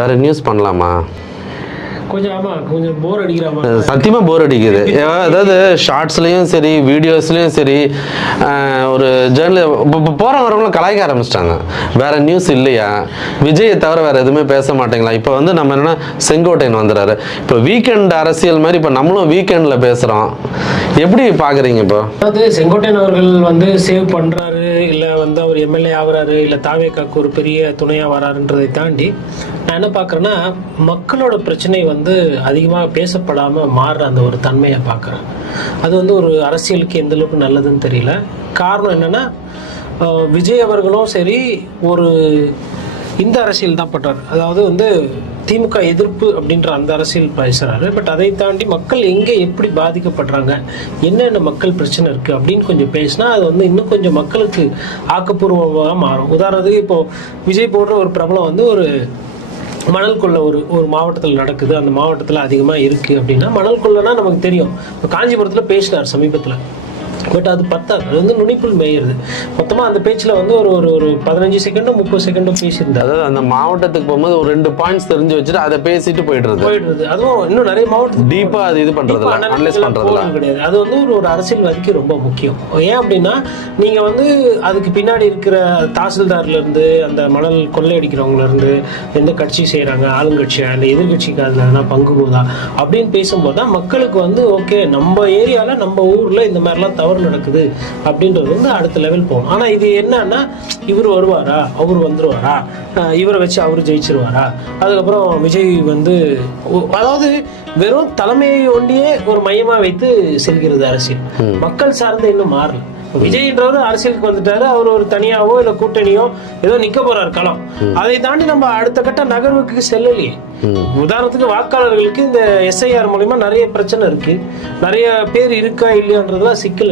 வேற நியூஸ் பண்ணலாமா? கொஞ்சம் போர் அடிக்கிறாமா? சத்தியமா போர் அடிக்குது. அதாவது ஷார்ட்ஸ்லயும் சரி, வீடியோஸ்லயும் சரி, ஒரு போற வரவங்களும் கலாய்க்க ஆரம்பிச்சிட்டாங்க. வேற நியூஸ் இல்லையா? விஜயை தவிர வேற எதுவுமே பேச மாட்டேங்களா? இப்போ வந்து நம்ம என்னன்னா செங்கோட்டையன் வந்துறாரு. இப்போ வீக்கெண்ட் அரசியல் மாதிரி இப்போ நம்மளும் வீக்கெண்ட்ல பேசுறோம். எப்படி பாக்குறீங்க? இப்போ அதாவது செங்கோட்டையன் அவர்கள் வந்து சேவ் பண்றாரு, இல்ல வந்து அவர் எம்எல்ஏ ஆகுறாரு, இல்ல தாவேக்காக்கு ஒரு பெரிய துணையா வராருன்றதை தாண்டி நான் என்ன பார்க்குறேன்னா, மக்களோட பிரச்சனை வந்து அதிகமாக பேசப்படாமல் மாறுற அந்த ஒரு தன்மையை பார்க்குறேன். அது வந்து ஒரு அரசியலுக்கு எந்த அளவுக்கு நல்லதுன்னு தெரியல. காரணம் என்னென்னா, விஜய் அவர்களும் சரி ஒரு இந்த அரசியல் தான் பண்றாரு. அதாவது வந்து திமுக எதிர்ப்பு அப்படின்ற அந்த அரசியல் பேசுறாரு. பட் அதை தாண்டி மக்கள் எங்கே எப்படி பாதிக்கப்படுறாங்க, என்னென்ன மக்கள் பிரச்சனை இருக்கு அப்படின்னு கொஞ்சம் பேசினா அது வந்து இன்னும் கொஞ்சம் மக்களுக்கு ஆக்கப்பூர்வமாக மாறும். உதாரணத்துக்கு இப்போ விஜய் போடுற ஒரு பிரபலம் வந்து ஒரு மணல் கொள்ளை ஒரு மாவட்டத்தில் நடக்குது, அந்த மாவட்டத்தில் அதிகமாக இருக்குது அப்படின்னா, மணல் கொள்ளைனா நமக்கு தெரியும். இப்போ காஞ்சிபுரத்தில் பேசினார் சமீபத்தில். பட் அது பத்தாது, அது வந்து நுனிப்புள் மேயிறது. மொத்தமாக அந்த பேச்சில் வந்து ஒரு 15 செகண்டோ 30 செகண்டோ பேசியிருந்தார். அதாவது அந்த மாவட்டத்துக்கு போகும்போது ஒரு 2 பாயிண்ட்ஸ் தெரிஞ்சு வச்சுட்டு அதை பேசிட்டு போயிடுறது. அதுவும் இன்னும் நிறைய மாவட்டம் டீப்பா அது இது பண்றது கிடையாது. அது வந்து ஒரு அரசியல்வாதிக்கு ரொம்ப முக்கியம். ஏன் அப்படின்னா, நீங்க வந்து அதுக்கு பின்னாடி இருக்கிற தாசில்தார்ல இருந்து, அந்த மணல் கொள்ளையடிக்கிறவங்கள இருந்து, எந்த கட்சி செய்யறாங்க, ஆளுங்கட்சியா இல்லை எதிர்கட்சிக்கு அதுல எதனா பங்கு போதா அப்படின்னு பேசும்போது தான் மக்களுக்கு வந்து ஓகே, நம்ம ஏரியால நம்ம ஊர்ல இந்த மாதிரிலாம் தவறு நடக்குது அப்படின்றது வந்து அடுத்த லெவல் போகும். ஆனா இது என்னன்னா, இவர் வருவாரா, அவர் வந்துருவாரா, இவரை வச்சு அவர் ஜெயிச்சிருவாரா, அதுக்கப்புறம் விஜய் வந்து, அதாவது வெறும் தலைமையை ஒண்டியே ஒரு மையமா வைத்து செல்கிறது அரசியல். மக்கள் சார்ந்து இன்னும் மாறல. விஜய்ன்றவர் அரசியலுக்கு வந்துட்டாரு, அவர் ஒரு தனியாவோ இல்ல கூட்டணியோ ஏதோ நிக்க போறாரு களம். அதை தாண்டி நம்ம அடுத்த கட்ட நகர்வுக்கு செல்லலையே. உதாரணத்துக்கு வாக்காளர்களுக்கு இந்த SIR மூலமா நிறைய பிரச்சனை இருக்கு, நிறைய பேர் இருக்கா இல்லையான்றதுலாம் சிக்கல்.